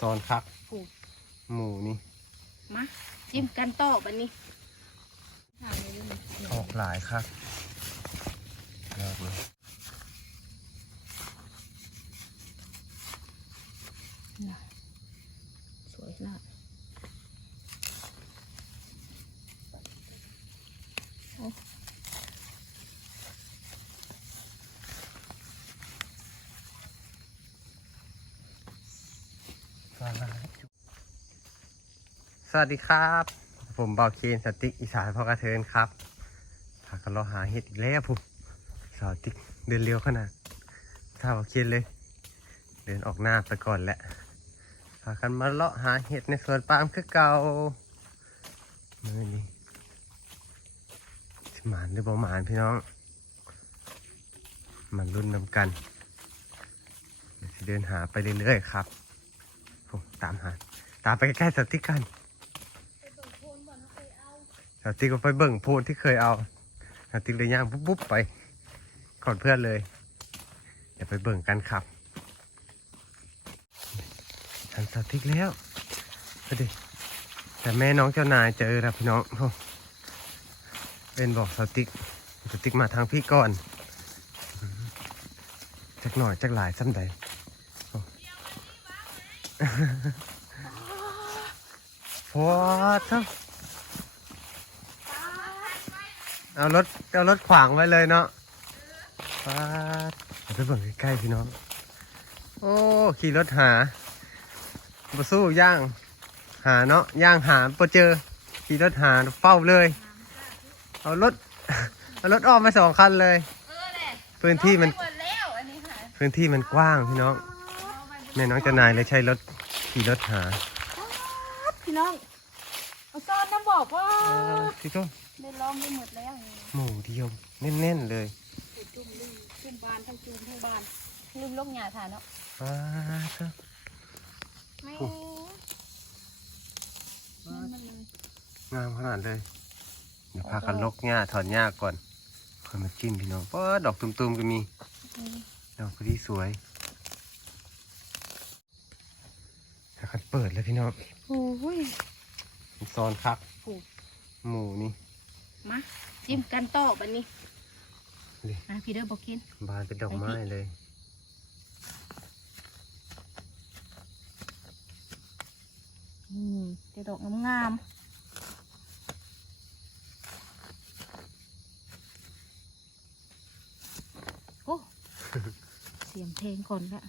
ซอนคัก ผูกหมูนี่มาจิ้มกันต่อบันนี้ทางนี้ด้วยออกหลายคักยอดเลย นะสวยนะโอ้ สวัสดีครับ ผมเบาเคนสติกอีสานพ่อกระเทินครับพากันเราหาเห็ดอีกแล้วผมสาวติ๊กเดินเร็วขนาดถ้าเบาเคนเลย เดินออกหน้าไปก่อนแหละพากันมาเลาะหาเห็ดในสวนปาล์มคือเก่าเมื่อนี้หมานหรือบ่หมานพี่น้องมันรุ่นนำกันเดินหาไปเรื่อยๆครับผมตามหา ตามไปใกล้ๆสติกกัน สติ๊กก็ไปเบิ่งโพนที่เคยเอาสติ๊กเลยย่างปุ๊บๆไปก่อนเพื่อนเลย เดี๋ยวไปเบิ่งกันครับทันสติ๊กแล้วเอาดิแต่แม่น้องเจ้านายเจอแล้วพี่น้องโอ้เป็นบอกสติ๊กสติ๊กมาทางพี่ก่อนอืมจักหน่อยจักหลายซ้ำใดพอทั้ง เอารถเอารถขวางไว้เลยเนาะปาดเอาไปเบิ่งใกล้ๆพี่น้อง โอ้ ขี่รถหาบสู้ย่าง หาเนาะย่างหาพอเจอ ขี่รถหาเฝ้าเลย เอารถ เอารถออกมาสองคันเลย เออแหละพื้นที่มัน หมดแล้วอันนี้ค่ะพื้นที่มันกว้างพี่น้องแม่น้องเจะนายเลยใช้รถขี่รถหาพี่น้องเอาซ่อนน้ำบอกว่าเออพี่ต้ม ได้ล้อมไปหมดแล้วนี่หมูเดียวแน่นๆเลยจุ่มลืมจุ่มบานทั้งจุ่มทั้งบานลืมลกหยาถ่านเนาะฟ้าเถอะไม่โอ้นั่นมันเลยงามขนาดเลย เดี๋ยวพากันลกหญ้าถอนหญ้าก่อนค่อยมาจิ้มพี่น้องเพราะดอกตุ่มๆก็มีอืมดอกที่สวยพากันเปิดแล้วพี่น้องโอ้ยมันซอนคักผูกหมูนี่ มาจิ้มกันต่อบันนี้นี่ อะพี่เด้อบอกกิน บานเป็นดอกไม้เลย อืมเดี๋ยวดอกงามๆโอ้ เสียงเพลงก่อนละ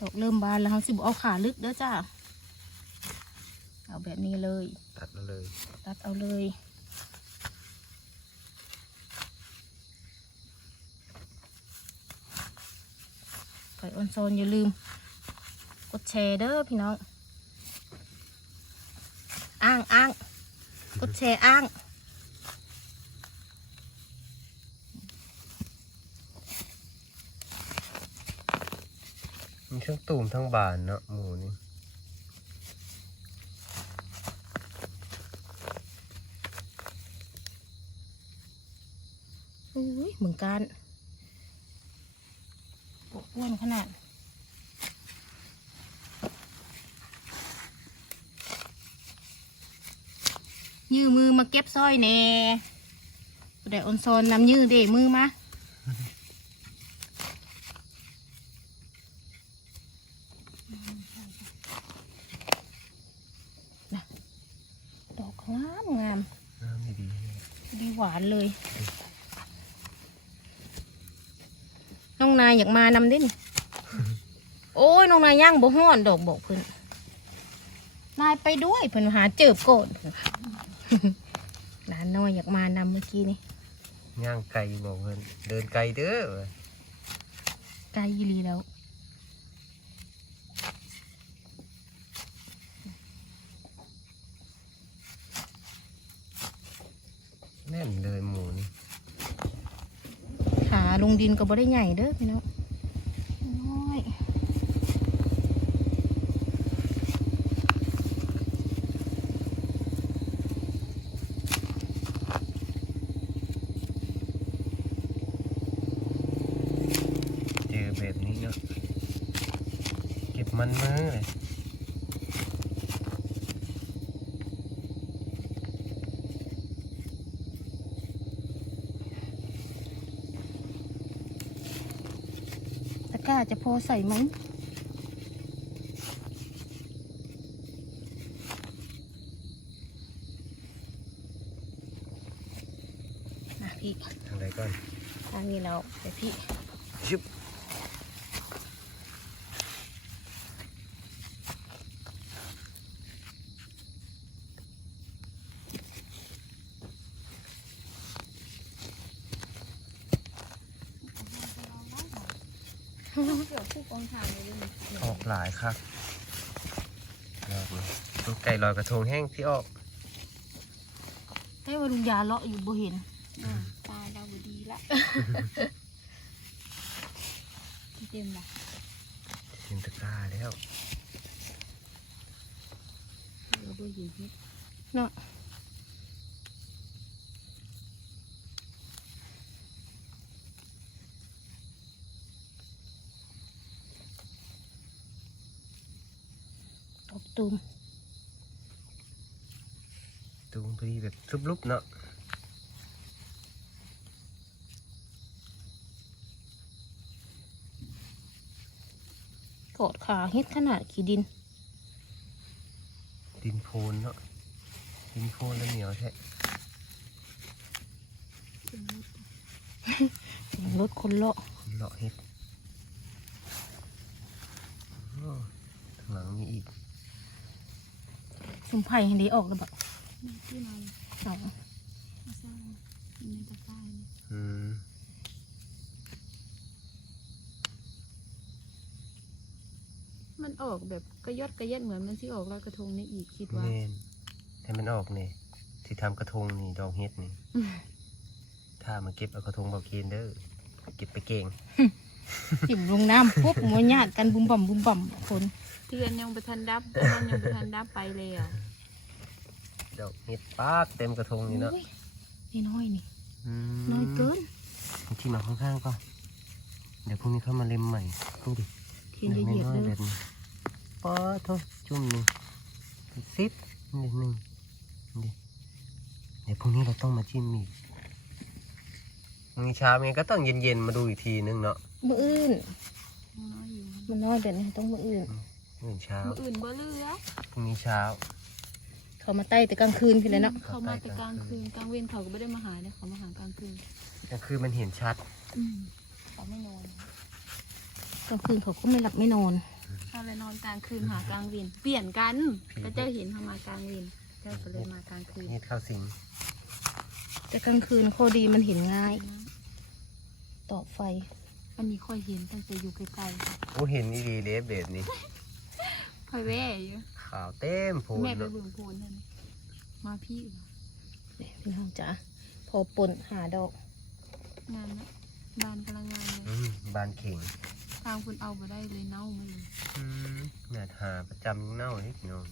ดอกเริ่มบานแล้วเขาสิบเอาขาลึกเด้อจ้า เอาแบบนี้เลย ตัดมาเลย ตัดเอาเลย ไก่ออนโซนอย่าลืม กดแชร์เด้อพี่น้อง อ้างอ้างกดแชร์อ้างมีทั้งตุ่มทั้งบานเนาะหมูนี่ อุ้ ยเหมือนกันปวดอ้วนขนาดยื้อมือมาเก็บสร้อยแน่เดี๋ยวออนโซนนำยื้อเดมือมา น่ะดอกงามงาม น้ำดี ดีหวานเลย น้องนายอยากมานำดินี่โอ้ยน้องนายย่างบ่ฮ้อนดอกบอกเพิ่นนายไปด้วยเพิ่นหาเจิบโกนหลานน้อยอยากมานำเมื่อกี้นี่ๆย่างไก่บอกเพิ่นเดินไกลเด้อไกลอีหลีแล้ว ลงดินก็บ่ได้ใหญ่เด้อพี่น้องน้อแบบนี้เนาะเก็บมันมือเลย จะพอใส่ไหมนะพี่ทางใดก่อนทางนี้เราไปพี่ชุบ เกี่ยวคู่กองทางเลยด้วยออกหลายครับรอบนี้ตัวไก่ลอยกระทงแห้งที่ออกให้ว่าลุงยาเลาะอยู่บ่เห็นตาเราบ่ดีละเต็มละเห็นตะกร้าแล้วเราบ่เห็นเฮ็ดเนาะ ตบตุมตูงพอดีแบบทุบลุบเนาะกอดขาเฮ็ดขนาดขี้ดิน ดินโพนเนาะดินโพนแล้วเหนียวแท้เสียงรถคนเลาะเลาะเห็ดโอ้ข้างหลังมีอีก สมไผ่ให้ดีออกแล้วแบบนี่ที่นอนสองมาสร้างอยู่ในตะกร้านี่อืมมันออกแบบกระยอดกระเย็ดเหมือนมันที่ออกลอยกระทงนี่อีกคิดว่า แม่นให้มันออกนี่ที่ทำกระทงนี่ดอกเห็ดนี่ ถ้ามาเก็บเอากระทงเบาเคนเด้อเก็บไปเก่ง ติ่มลงน้ำปุ๊บมันญาติกันบุมบ่ำบุมบ่ำคนเทือนยังประทันดับมันยังประทันดับไปเลยอะดอกเห็ดปากเต็มกระทงนี่เนาะโอ้ยนี่น้อยนี่มน้อยเกินที่มาข้างๆก่อนเดี๋ยวพรุ่งนี้เข้ามาเล็มใหม่ดูดิเขียนละเอียดน้อเลยยๆแบบนี้ป๊อดโทษจุ่มหนึ่งสิบนิดหนึ่งนี่เดี๋ยวพรุ่งนี้เราต้องมาจิ้มอีกพรุ่งนี้เช้าเองก็ต้องเย็นๆมาดูอีกทีนึงเนาะ มืออื่นน้อยอยู่มันน้อยแบบนี้ต้องมืออื่นมื้อเช้ามืออื่นบ่เหลือพรุ่งนี้เช้า เขามาใต้แต่กลางคืนพี่เลยเนาะเขามาแต่กลางคืนกลางเว้นเขาก็ไม่ได้มาหาเลยเขามาหากลางคืนก็คือมันเห็นชัดอืมเขาไม่นอนกลางคืนเขาก็ไม่หลับไม่นอนเขาเลยนอนกลางคืนหากลางเว้นเปลี่ยนกันก็เจ้าเห็นเขามากลางเว้นเจ้าก็เลยมากลางคืนเห็ดข้าวสิงแต่กลางคืนข้อดีมันเห็นง่าย ต่อไฟ อันนี้ค่อยเห็นตั้งแต่อยู่ไกลโอ้เห็นนี่ดีเด้แบบนี้ ๆค่อยแว่อยู่ขาวเต็มโพนแม่ไปเนาะเบิ่งโพนนั่นมาพี่เหรอนี่พี่น้องจ๋าพอป่นหาดอกงานนะบานกำลังงานเลยอืมบานเข่งทางคุณเอาไปได้เลยเน่ามาเลยอืมหน้าทาประจำเน่านิดหน่อย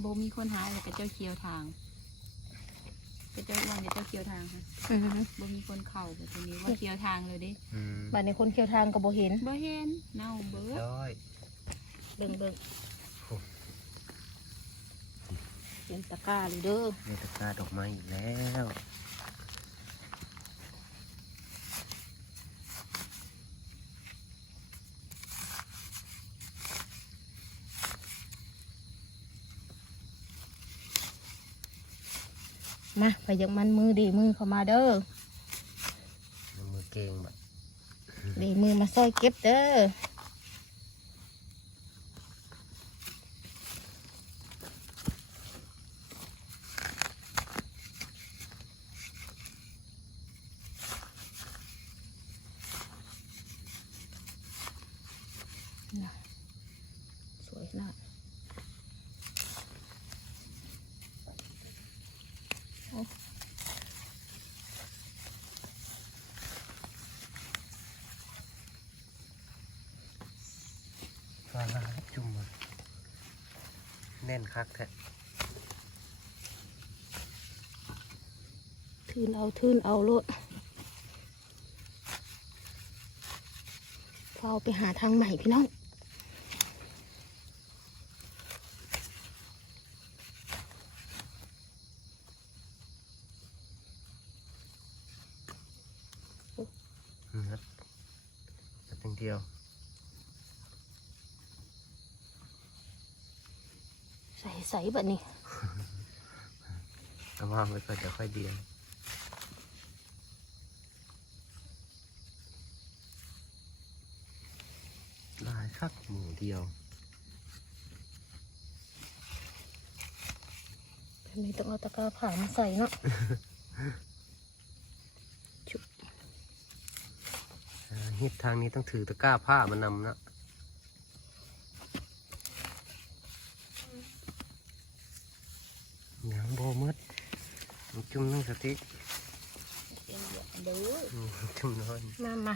โบมีคนหายเลยกับเจ้าเคียวทาง กับเจ้าอ้วนกับเจ้าเคียวทางค่ะอือฮึโบมีคนเข่าแบบนี้ว่าเคียวทางเลยดิอืมบ้านในคนเคียวทางก็บ่เห็นบ่เห็นเน่าเบิดร้อยเบิ่งเบิ่งโอ้เตรียมตะกร้าเลยเด้อ ในตะกร้าดอกไม้อีกแล้ว มาไปยังมันมือดีมือเข้ามาเด้อในมือเก่งแบบดีมือมาซอยเก็บเด้อน่ะสวยขนา ม่นคักแท้ทื่นเอาทื่นเอาโลดเอาไปหาทางใหม่พี่น้องเดียว ใส่ใส่แบบนี้เอาวางไว้ก่อนจะค่อยเดียวลายคักหมูเดียวแบบนี้ต้องเอาตะกร้าผ่ามาใส่เนาะอ่าฮิตทางนี้ต้องถือตะกร้าผ้ามานำนะหยังโบมืดมัน จุ่มนั่งสติกเดี๋ยวเดี๋ยวอืมจุ่มนอนมามา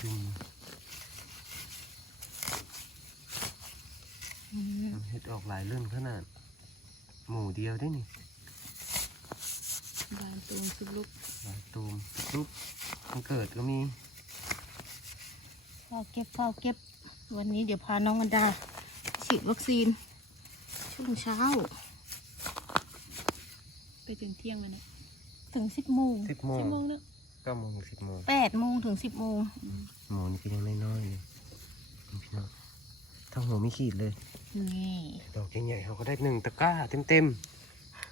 จุ่มอืมเห็ดออกหลายเรื่องขนาด หมูเดียวได้นี่บานตูมสุกลุกหลาย ตูมซุปมันเกิดก็มีเฝ้าเก็บเฝ้าเก็บ วันนี้เดี๋ยวพาน้องอันดา ฉีดวัคซีน ช่วงเช้า ไปถึงเที่ยงแล้วเนี่ยถึงสิบโมงสิบโมงชั่วโมงเนอะเก้าโมงสิบโมงแปดโมงถึงสิบโมงหมูนี่ก็ยังน้อยๆเลยนี่พี่น้องถ้าหัวไม่ขีดเลยนี่ดอกใหญ่ๆเขาก็ได้หนึ่งตะกร้าเต็ม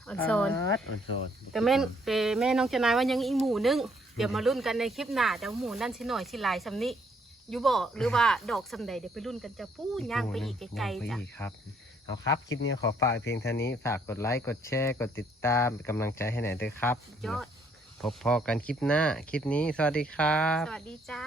ออนๆโซนออนโซนแต่แม่แต่แม่น้องจะนายว่ายังอีกหมูนึงเดี๋ยวมารุ่นกันในคลิปหน้าแต่ว่าหมูนั่นสิหน่อยสิหลายสำนี้อยู่บ่หรือว่าดอกสำใดเดี๋ยวไปรุ่นกันจะปู้ย่างไปอีกไกลย่างไปๆจ้ะอีกครับเอาครับ คลิปนี้ขอฝากเพียงเท่านี้ฝากกดไลค์กดแชร์กดติดตามเป็นกำลังใจให้หน่อยด้วยครับยอดพบพอกันคลิปหน้า คลิปนี้สวัสดีครับ สวัสดีจ้า